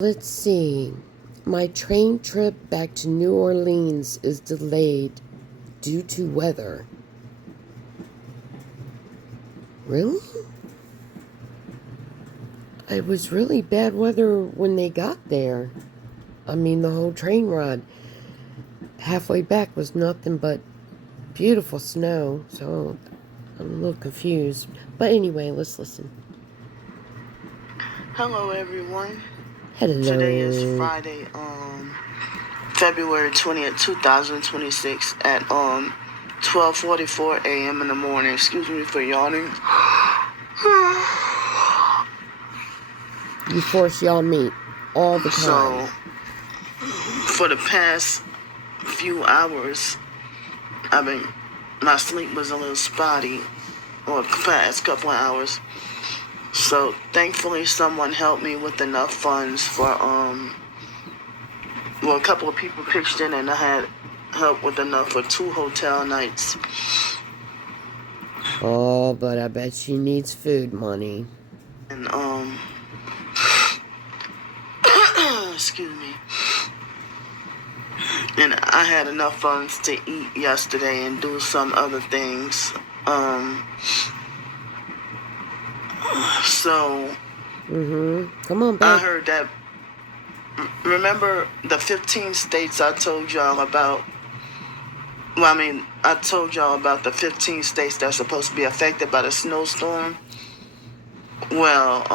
Let's see. My train trip back to New Orleans is delayed due to weather. Really? It was really bad weather when they got there. I mean, the whole train ride halfway back was nothing but beautiful snow, so I'm a little confused. But anyway, let's listen. Hello everyone. Hello. Today is Friday, February 20th, 2026 at 12:44 a.m. in the morning. Excuse me for yawning. You force y'all meet all the time. So for the past few hours, my sleep was a little spotty, or past couple of hours. So thankfully someone helped me with enough funds for a couple of people pitched in and I had help with enough for 2 hotel nights. Oh, but I bet she needs food money. And excuse me. And I had enough funds to eat yesterday and do some other things. So Come on, babe. I heard that. Remember the 15 states I told y'all about? Well, I told y'all about the 15 states that's supposed to be affected by the snowstorm. Well,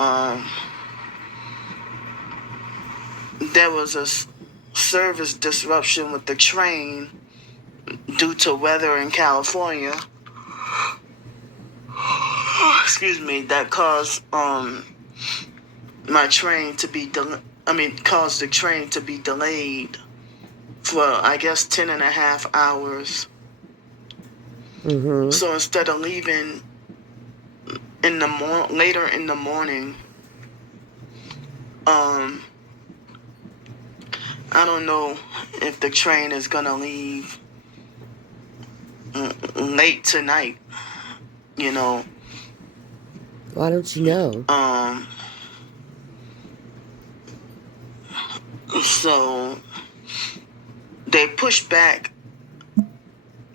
there was a service disruption with the train due to weather in California. Excuse me, that caused my train to be caused the train to be delayed for I guess 10 and a half hours. So instead of leaving in the later in the morning, I don't know if the train is gonna leave late tonight. You know. Why don't you know? So they pushed back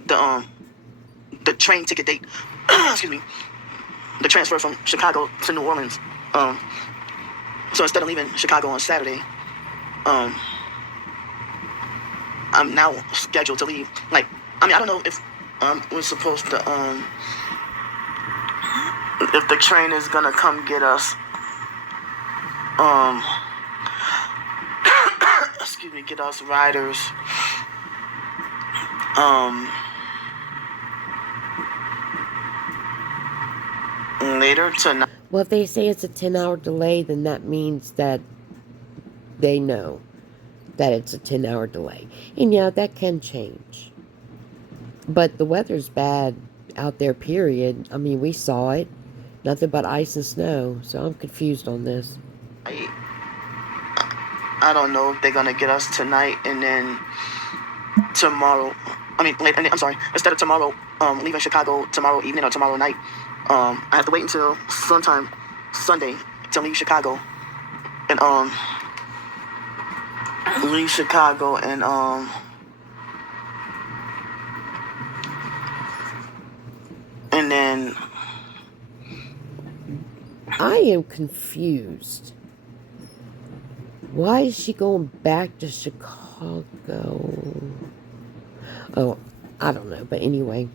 the train ticket date. Excuse me. The transfer from Chicago to New Orleans. So instead of leaving Chicago on Saturday, I'm now scheduled to leave. I don't know if we're supposed to if the train is gonna come get us. Excuse me, get us riders. Later tonight. Well, if they say it's a 10-hour delay, then that means that they know that it's a 10-hour delay. And yeah, that can change. But the weather's bad out there, period. I mean, we saw it. Nothing but ice and snow. So I'm confused on this. I don't know if they're going to get us tonight and then tomorrow. I'm sorry. Instead of tomorrow, leaving Chicago tomorrow evening or tomorrow night, I have to wait until sometime Sunday to leave Chicago. And leave Chicago and then I am confused. Why is she going back to Chicago? Oh, I don't know. But anyway.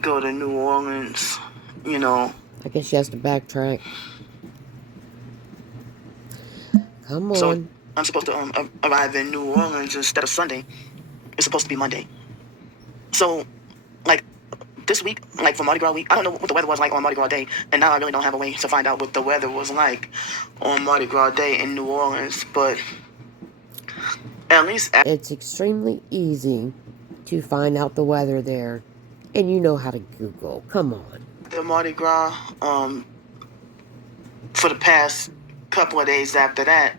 Go to New Orleans, I guess she has to backtrack. Come on. So I'm supposed to arrive in New Orleans instead of Sunday. It's supposed to be Monday. So, this week, for Mardi Gras week, I don't know what the weather was like on Mardi Gras Day, and now I really don't have a way to find out what the weather was like on Mardi Gras Day in New Orleans, but at least... It's extremely easy to find out the weather there, and you know how to Google. Come on. The Mardi Gras, for the past couple of days after that,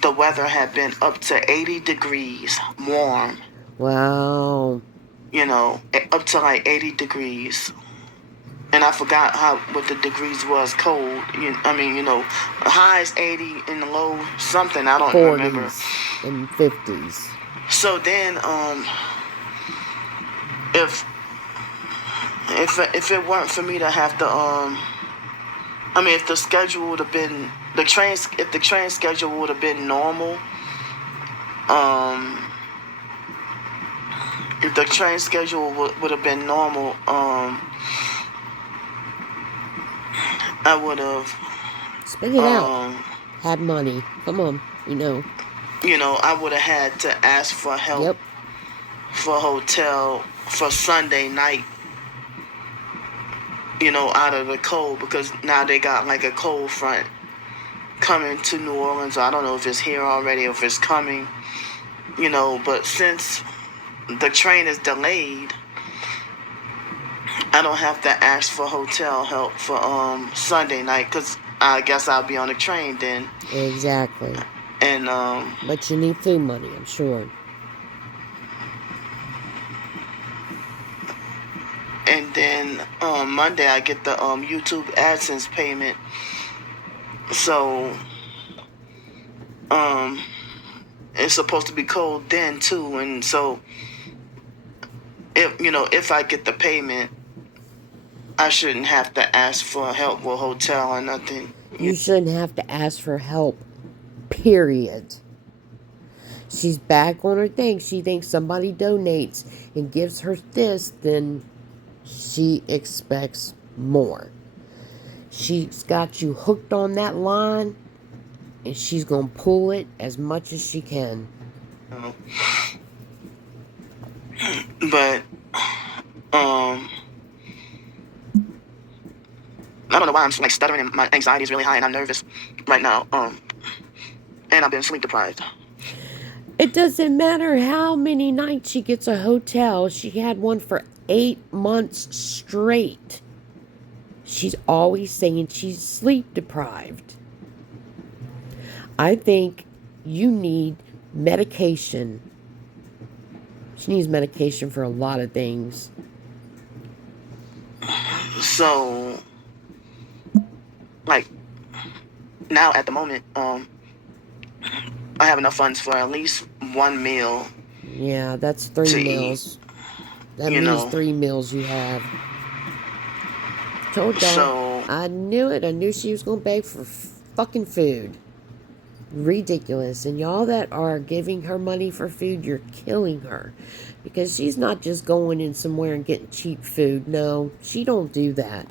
the weather had been up to 80 degrees warm. Wow. Up to 80 degrees. And I forgot what the degrees was cold. The high is 80 and the low something. I don't remember. 40s and 50s. So then, if if it weren't for me to have to, I mean, if the schedule would have been if the train schedule would have been normal, um, if the train schedule would have been normal, I would have, Spit it out. Had money. Come on, I would have had to ask for help Yep. for hotel for Sunday night, out of the cold, because now they got like a cold front coming to New Orleans. I don't know if it's here already or if it's coming, but since the train is delayed, I don't have to ask for hotel help for Sunday night, because I guess I'll be on the train then. Exactly. And but you need food money, I'm sure. And then Monday I get the YouTube AdSense payment. So it's supposed to be cold then too, and so if I get the payment, I shouldn't have to ask for help with hotel or nothing. You shouldn't have to ask for help, period. She's back on her thing. She thinks somebody donates and gives her this, then she expects more. She's got you hooked on that line, and she's going to pull it as much as she can. But I don't know why I'm like stuttering, and my anxiety is really high, and I'm nervous right now. And I've been sleep deprived. It doesn't matter how many nights she gets a hotel. She had one for 8 months straight. She's always saying she's sleep deprived. I think you need medication. She needs medication for a lot of things. So, like, now at the moment, I have enough funds for at least one meal. Yeah, that's 3 meals. That means 3 meals you have. Told y'all. So, I knew it. I knew she was going to beg for fucking food. Ridiculous. And y'all that are giving her money for food, you're killing her. Because she's not just going in somewhere and getting cheap food. No, she don't do that.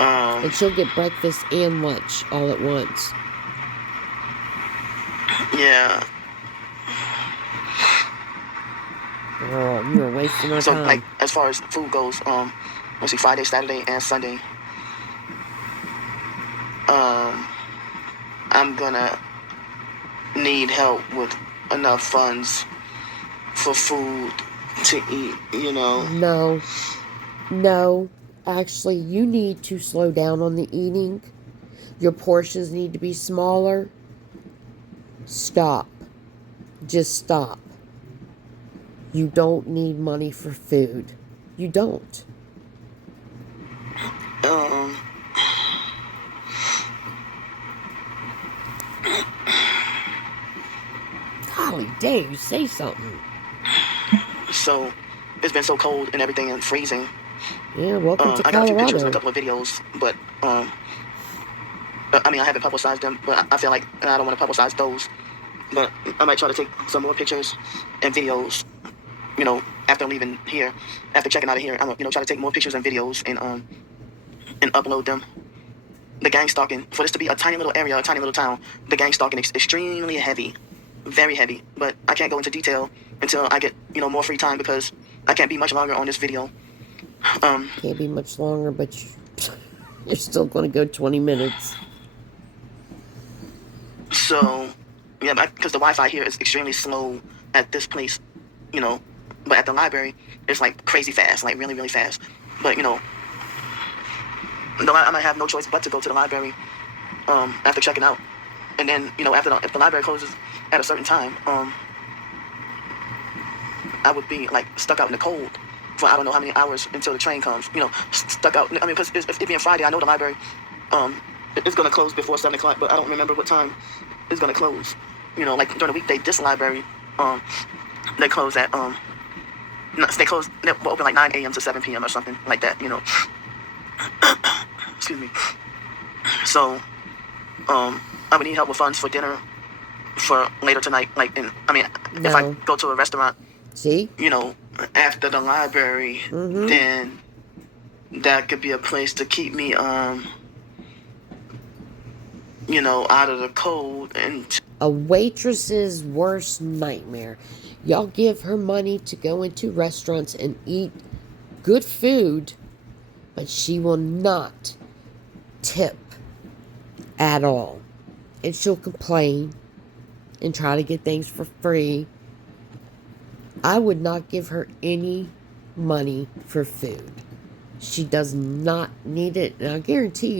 And she'll get breakfast and lunch all at once. Yeah. Girl, you are wasting our time. So, like, as far as food goes, let's see, Friday, Saturday, and Sunday, I'm gonna need help with enough funds for food to eat, No. Actually, you need to slow down on the eating. Your portions need to be smaller. Stop. Just stop. You don't need money for food. You don't. Golly dang, say something. So, it's been so cold and everything and freezing. Yeah, welcome to Colorado. I got a few pictures and a couple of videos, but I mean, I haven't publicized them, but I feel like I don't want to publicize those. But I might try to take some more pictures and videos, after leaving here, after checking out of here. I'm gonna, try to take more pictures and videos and upload them. The gang stalking, for this to be a tiny little area, a tiny little town, the gang stalking is extremely heavy, very heavy. But I can't go into detail until I get, more free time, because I can't be much longer on this video. Can't be much longer, but you're still going to go 20 minutes. So, yeah, because the Wi-Fi here is extremely slow at this place, but at the library, it's like crazy fast, like really, really fast. But, I might have no choice but to go to the library after checking out. And then, if the library closes at a certain time, I would be, like, stuck out in the cold for I don't know how many hours until the train comes, stuck out. I mean, because it being Friday, I know the library it's gonna close before 7 o'clock, but I don't remember what time it's gonna close. Like during the weekday, this library, they close at they open like 9 a.m. to 7 p.m. or something like that. Excuse me. So, I would need help with funds for dinner for later tonight. If I go to a restaurant, See? After the library, then that could be a place to keep me, out of the cold. And a waitress's worst nightmare. Y'all give her money to go into restaurants and eat good food, but she will not tip at all. And she'll complain and try to get things for free. I would not give her any money for food. She does not need it. And I guarantee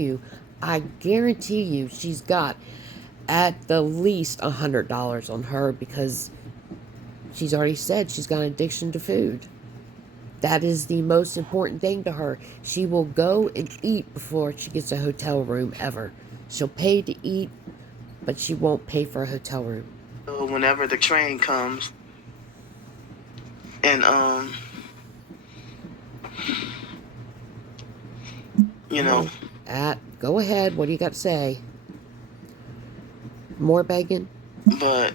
you, she's got at the least $100 on her because she's already said she's got an addiction to food. That is the most important thing to her. She will go and eat before she gets a hotel room ever. She'll pay to eat, but she won't pay for a hotel room. Whenever the train comes, and go ahead. What do you got to say? More begging? But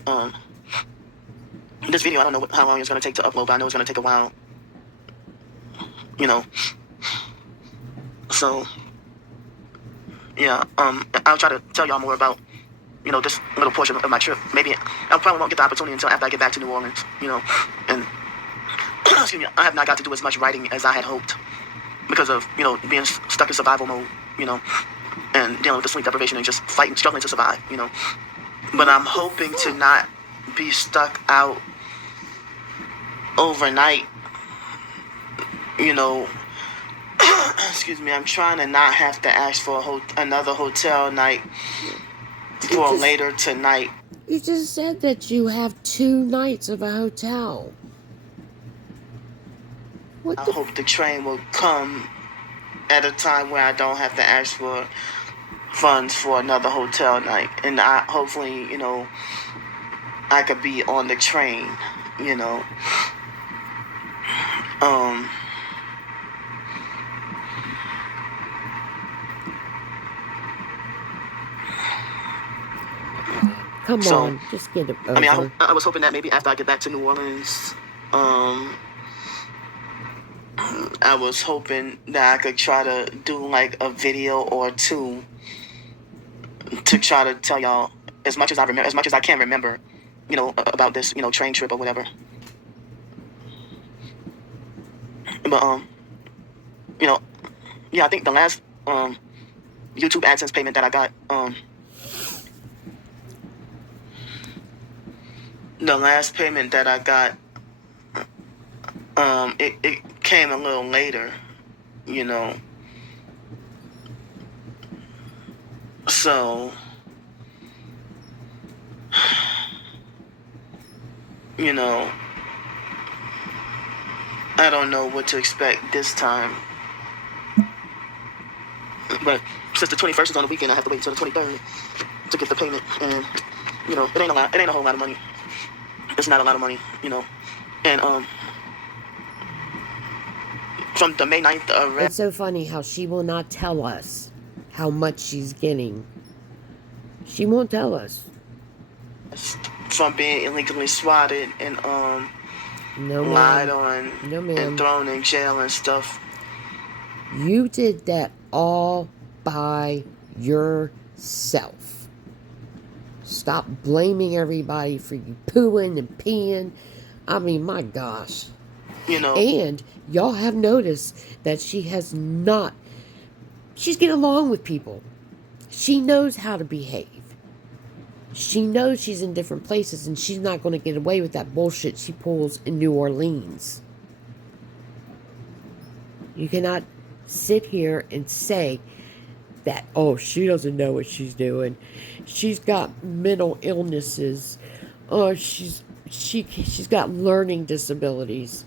this video, I don't know how long it's gonna take to upload, but I know it's gonna take a while. So yeah, I'll try to tell y'all more about this little portion of my trip. Maybe I probably won't get the opportunity until after I get back to New Orleans. And excuse me, I have not got to do as much writing as I had hoped because of being stuck in survival mode. And dealing with the sleep deprivation and just struggling to survive. But I'm hoping to not be stuck out overnight. Excuse me, I'm trying to not have to ask for another hotel night for later tonight. You just said that you have 2 nights of a hotel. I hope the train will come at a time where I don't have to ask for funds for another hotel night. And hopefully, I could be on the train, Come on, just get it over. I was hoping that maybe after I get back to New Orleans, I was hoping that I could try to do like a video or 2 to try to tell y'all as much as I can remember, about this, train trip or whatever. But yeah, I think the last YouTube AdSense payment that I got, it came a little later, so I don't know what to expect this time. But since the 21st is on the weekend, I have to wait until the 23rd to get the payment. And, it ain't a lot. It ain't a whole lot of money. It's not a lot of money, And, from the May 9th arrest. It's so funny how she will not tell us how much she's getting. She won't tell us. From being illegally swatted and, lied on and thrown in jail and stuff. You did that all by yourself. Stop blaming everybody for you pooing and peeing. I mean, my gosh. And y'all have noticed that she's getting along with people. She knows how to behave. She knows she's in different places and she's not going to get away with that bullshit she pulls in New Orleans. You cannot sit here and say that, oh, she doesn't know what she's doing. She's got mental illnesses. Oh, she's got learning disabilities.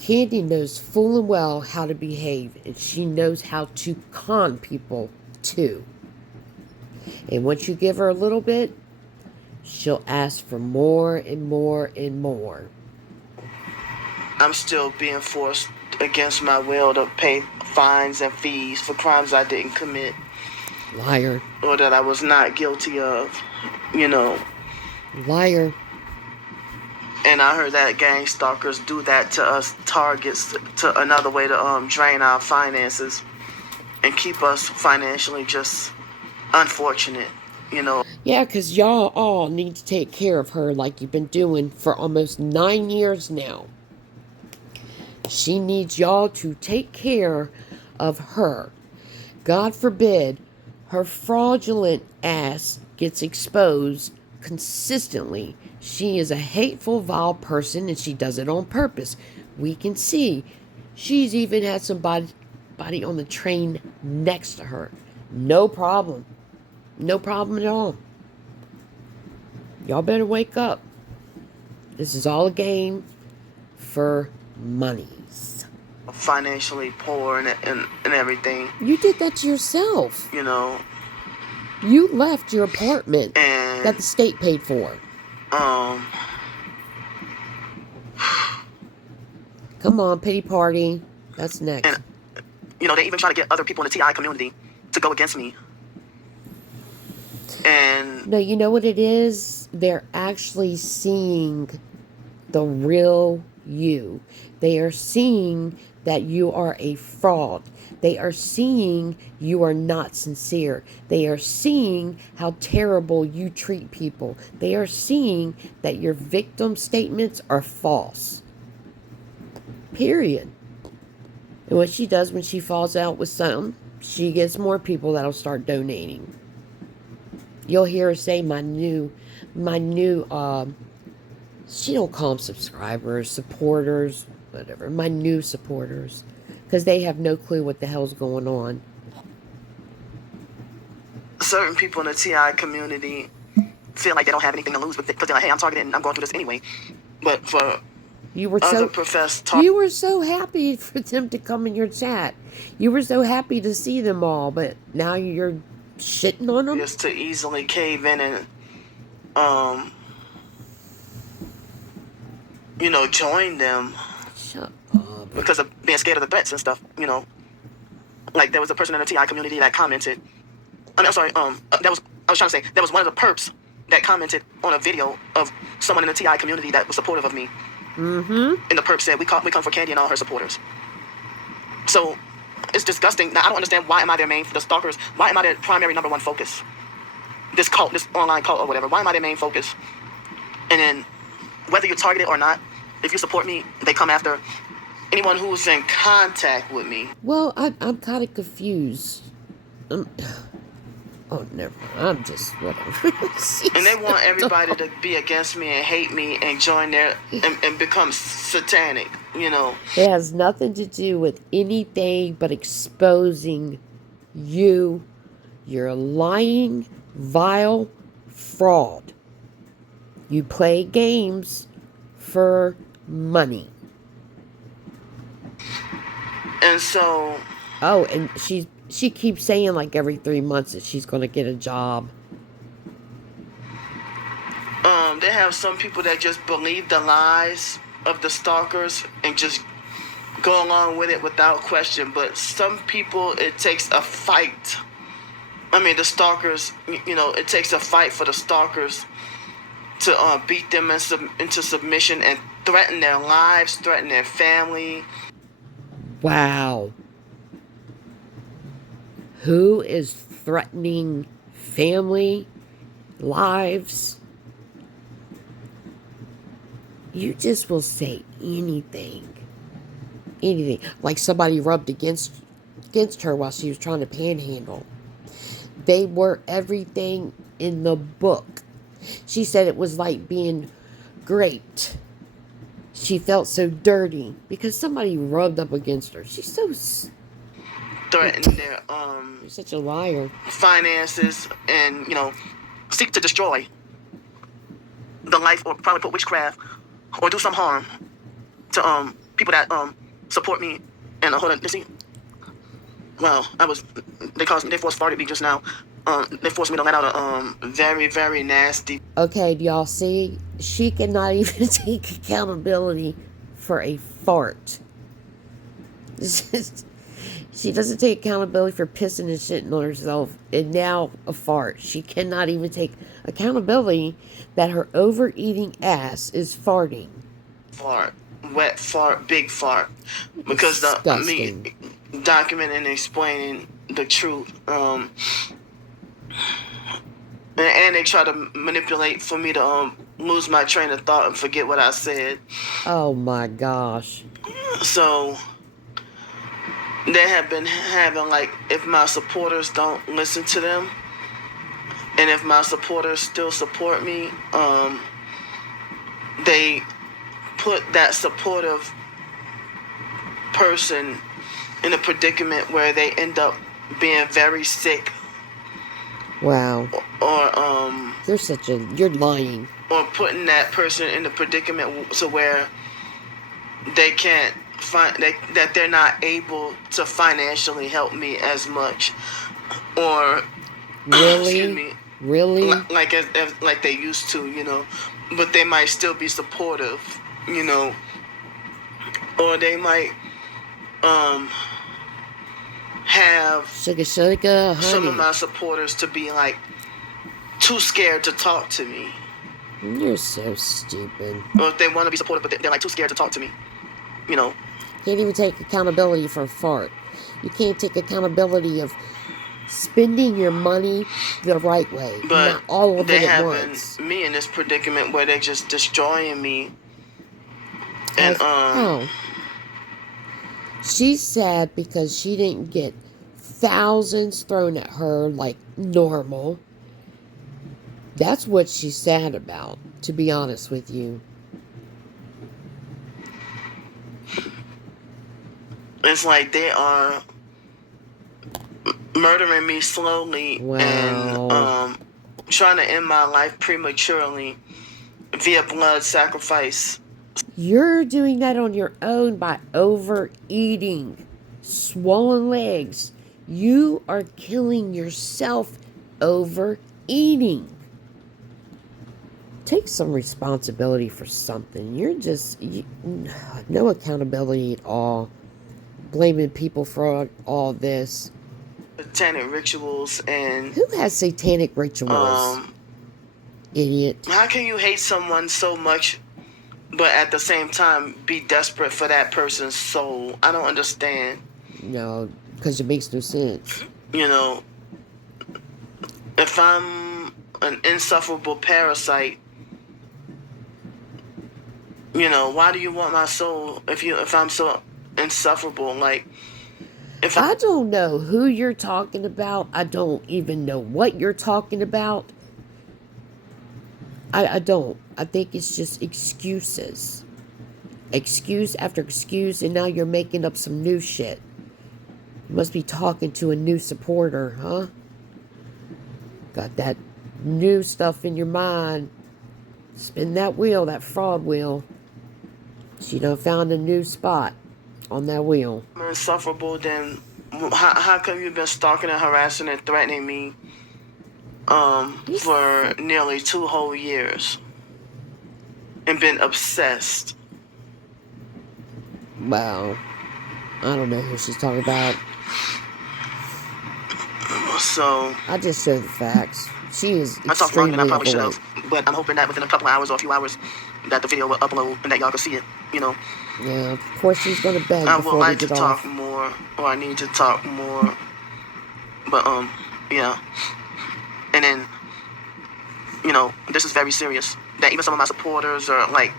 Candy knows full and well how to behave, and she knows how to con people too. And once you give her a little bit, she'll ask for more and more and more. I'm still being forced against my will to pay fines and fees for crimes I didn't commit. Liar. Or that I was not guilty of, Liar. And I heard that gang stalkers do that to us targets, to another way to drain our finances and keep us financially just unfortunate, Yeah, because y'all all need to take care of her like you've been doing for almost 9 years now. She needs y'all to take care of her. God forbid her fraudulent ass gets exposed consistently. She is a hateful, vile person and she does it on purpose. We can see she's even had somebody on the train next to her. No problem. No problem at all. Y'all better wake up. This is all a game for monies. Financially poor and everything. You did that to yourself. You left your apartment and that the state paid for. Come on, pity party. That's next. And they even try to get other people in the TI community to go against me. And no, you know what it is? They're actually seeing the real you. They are seeing that you are a fraud. They are seeing you are not sincere. They are seeing how terrible you treat people. They are seeing that your victim statements are false. Period. And what she does when she falls out with something, she gets more people that'll start donating. You'll hear her say, my new, she don't call them subscribers, supporters, whatever, my new supporters, because they have no clue what the hell's going on. Certain people in the TI community feel like they don't have anything to lose because they're like, hey, I'm targeted and I'm going through this anyway. But for you were so happy for them to come in your chat. You were so happy to see them all, but now you're shitting on them? Just to easily cave in and join them. Shut up. Because of being scared of the threats and stuff, Like there was a person in the TI community that commented. I was trying to say there was one of the perps that commented on a video of someone in the TI community that was supportive of me. Mm-hmm. And the perp said, we come for Candy and all her supporters. So it's disgusting. Now I don't understand, why am I the stalkers? Why am I their primary number one focus? This cult, this online cult or whatever. Why am I their main focus? And then whether you're targeted or not, if you support me, they come after anyone who's in contact with me. Well, I'm kind of confused. Oh, never mind. I'm just whatever. And they want everybody to be against me and hate me and join their and become satanic, It has nothing to do with anything but exposing you. You're a lying, vile fraud. You play games for money. And so... Oh, and she keeps saying like every 3 months that she's going to get a job. They have some people that just believe the lies of the stalkers and just go along with it without question. But some people, it takes a fight. I mean, the stalkers, it takes a fight for the stalkers to beat them into submission and threaten their lives, threaten their family. Wow. Who is threatening family, lives? You just will say anything. Anything. Like somebody rubbed against her while she was trying to panhandle. They were everything in the book. She said it was like being raped. She felt so dirty because somebody rubbed up against her. She's so... threaten their You're such a liar. Finances and seek to destroy the life, or probably put witchcraft or do some harm to people that support me. And hold on, see. Well, they force farted me just now. they forced me to let out a very, very nasty. Okay, do y'all see? She cannot even take accountability for a fart. She doesn't take accountability for pissing and shitting on herself, and now a fart. She cannot even take accountability that her overeating ass is farting. Fart, wet fart, big fart, because me Disgusting. documenting and explaining the truth. And they try to manipulate for me to lose my train of thought and forget what I said. Oh my gosh. So they have been having, like, if my supporters don't listen to them, and if my supporters still support me, they put that supportive person in a predicament where they end up being very sick. Wow. Or You're lying. or putting that person in a predicament to where they can't that they're not able to financially help me as much, or excuse Really? me, Really? like they used to, but they might still be supportive, or they might have Sugar, some of honey. my supporters to be like too scared to talk to me, You're so stupid. or if they want to be supportive but they're like too scared to talk to me. Can't even take accountability for a fart. You can't take accountability of spending your money the right way, But not all of they it at having once. me in this predicament where they're just destroying me. And How? She's sad because she didn't get thousands thrown at her like normal. That's what she's sad about, to be honest with you. it's like they are murdering me slowly. Wow. And trying to end my life prematurely via blood sacrifice. You're doing that on your own by overeating, swollen legs. You are killing yourself overeating. Take some responsibility for something. No accountability at all. Blaming people for all this. Satanic rituals. And who has satanic rituals? Idiot. How can you hate someone so much, but at the same time be desperate for that person's soul? I don't understand. No, because it makes no sense. If I'm an insufferable parasite, why do you want my soul if I'm so insufferable? Like, I don't know who you're talking about. I don't even know what you're talking about. I don't. I think it's just excuses. Excuse after excuse, and now you're making up some new shit. You must be talking to a new supporter, huh? Got that new stuff in your mind. Spin that wheel, that fraud wheel. She done found a new spot on that wheel. I'm insufferable, then how come you've been stalking and harassing and threatening me for nearly 2 whole years and been obsessed? Wow. I don't know who she's talking about. So I just show the facts. She is extremely I talked longer than I probably should overweight. have, but I'm hoping that within a couple of hours or a few hours that the video will upload and that y'all can see it, Yeah, of course she's gonna beg I before would like we to get talk off. more, or I need to talk more, but yeah. And then, this is very serious. That even some of my supporters are like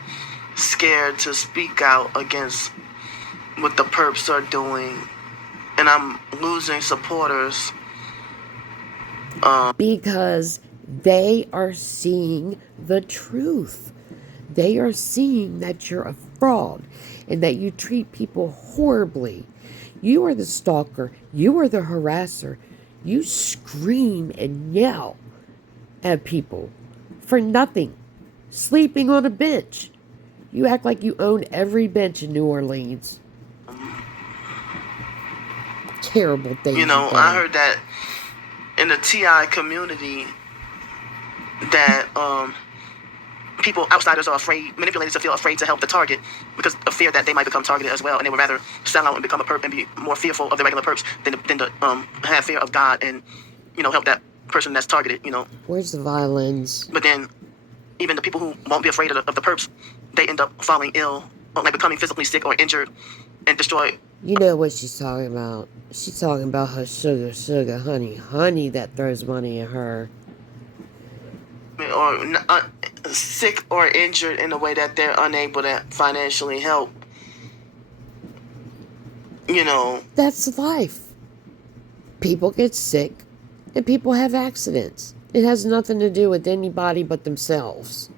scared to speak out against what the perps are doing, and I'm losing supporters. Because they are seeing the truth. They are seeing that you're a fraud and that you treat people horribly. You are the stalker. You are the harasser. You scream and yell at people for nothing. Sleeping on a bench. You act like you own every bench in New Orleans. Terrible things. I heard that in the TI community that people, outsiders, are afraid, manipulators feel afraid to help the target because of fear that they might become targeted as well, and they would rather sell out and become a perp and be more fearful of the regular perps than to have fear of God and, you know, help that person that's targeted, you know. Where's the violins? But then, even the people who won't be afraid of the perps, they end up falling ill, or like becoming physically sick or injured and destroyed. You know what she's talking about. She's talking about her sugar, honey that throws money at her. Or sick or injured in a way that they're unable to financially help. You know. That's life. People get sick and people have accidents. It has nothing to do with anybody but themselves.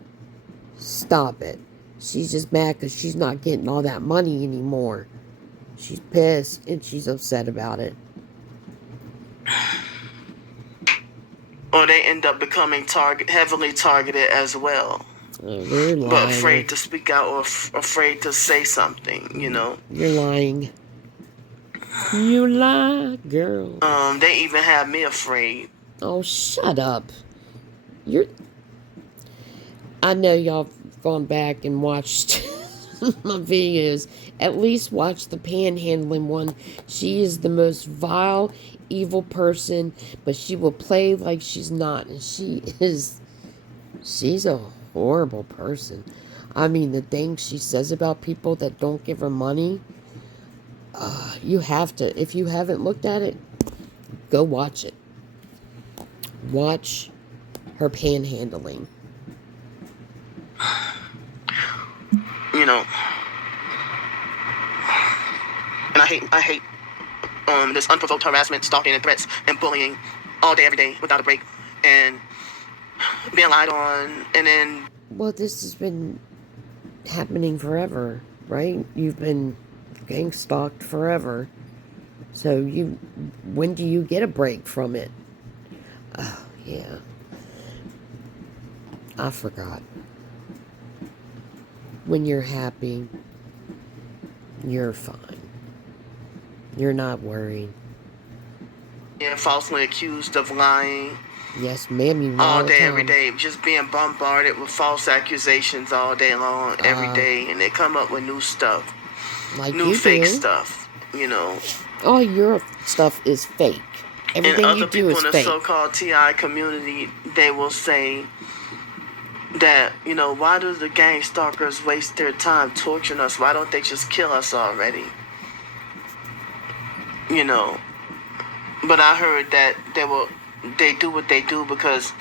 Stop it. She's just mad because she's not getting all that money anymore. She's pissed and she's upset about it. Or they end up becoming heavily targeted as well. Oh, they're lying. But afraid to speak out or afraid to say something, you know. You're lying. You lie, girl. They even have me afraid. Oh, shut up. I know y'all gone back and watched my videos. At least watch the panhandling one. She is the most vile, evil person, but she will play like she's not. And she's a horrible person. I mean, the things she says about people that don't give her money, you have to, if you haven't looked at it, go watch it. Watch her panhandling. You know. And I hate this unprovoked harassment, stalking, and threats, and bullying all day, every day, without a break, and being lied on, and then... Well, this has been happening forever, right? You've been getting stalked forever. So when do you get a break from it? Oh, yeah. I forgot. When you're happy, you're fine. You're not worried. And falsely accused of lying. Yes, ma'am, you know all day, every day. Just being bombarded with false accusations all day long, every day. And they come up with new stuff. Like new fake stuff, you know. All your stuff is fake. Everything and you do is fake. And other people in the so-called TI community, they will say that, you know, why do the gang stalkers waste their time torturing us? Why don't they just kill us already? You know. But I heard that they do what they do because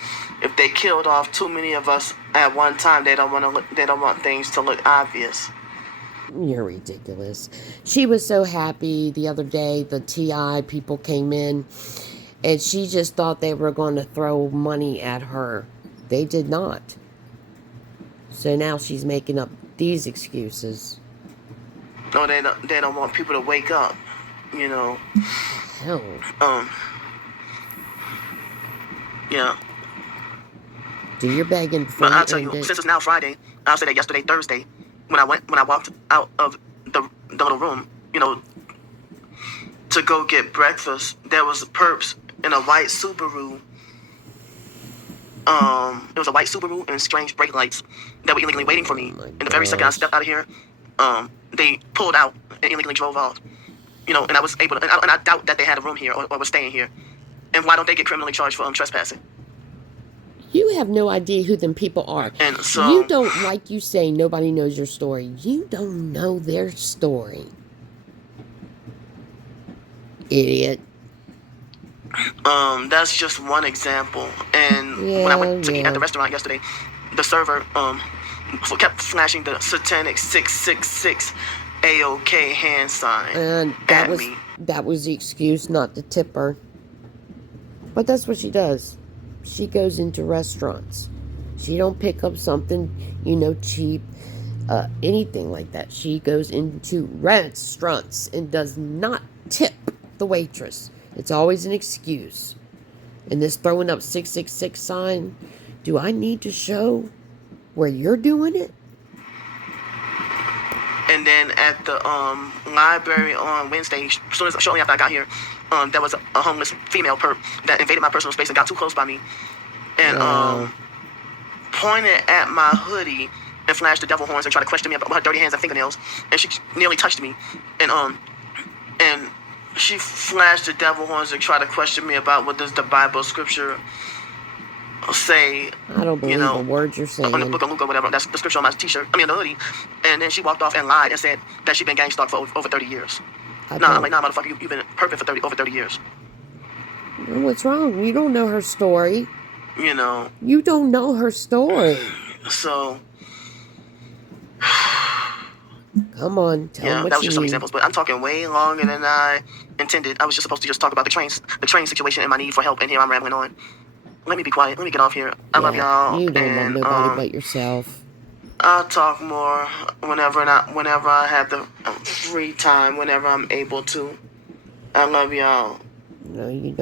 if they killed off too many of us at one time, they don't want things to look obvious. You're ridiculous. She was so happy the other day. The TI people came in, and she just thought they were going to throw money at her. They did not. So now she's making up these excuses. No, they don't want people to wake up. You know. Hell. Yeah. Do your begging before But I'll tell you, since it's now Friday, I'll say that yesterday, Thursday, when I walked out of the little room, you know, to go get breakfast, there was perps in a white Subaru. It was a white Subaru and strange brake lights that were illegally waiting for me. And the very second I stepped out of here, they pulled out and illegally drove off. You know, and I was able to, and I doubt that they had a room here or were staying here. And why don't they get criminally charged for trespassing? You have no idea who them people are. And so you don't, like you say, nobody knows your story. You don't know their story. Idiot. That's just one example. And when I went to eat at the restaurant yesterday, the server kept flashing the satanic 666 AOK hand sign and that was the excuse not to tip her. But that's what she does. She goes into restaurants. She don't pick up something, you know, cheap, anything like that. She goes into restaurants and does not tip the waitress. It's always an excuse. And this throwing up 666 sign, do I need to show where you're doing it? And then at the library on Wednesday, shortly after I got here, there was a homeless female perp that invaded my personal space and got too close by me, and Wow. pointed at my hoodie and flashed the devil horns and tried to question me about her dirty hands and fingernails, and she nearly touched me, and she flashed the devil horns and tried to question me about what does the Bible scripture say, I don't believe a word you're saying. on the book of Luke or whatever. That's the scripture on my t-shirt. I mean, the hoodie. And then she walked off and lied and said that she'd been gang stalked for over 30 years. I'm like, nah, motherfucker, you've been perfect for over 30 years. What's wrong? You don't know her story. You know. You don't know her story. So. Come on, tell me what that was you just some mean. examples, but I'm talking way longer than I intended. I was just supposed to just talk about the train situation and my need for help, and here I'm rambling on. Let me be quiet. Let me get off here. I love y'all. You don't love nobody but yourself. I'll talk more whenever I have the free time, whenever I'm able to. I love y'all. No, you don't.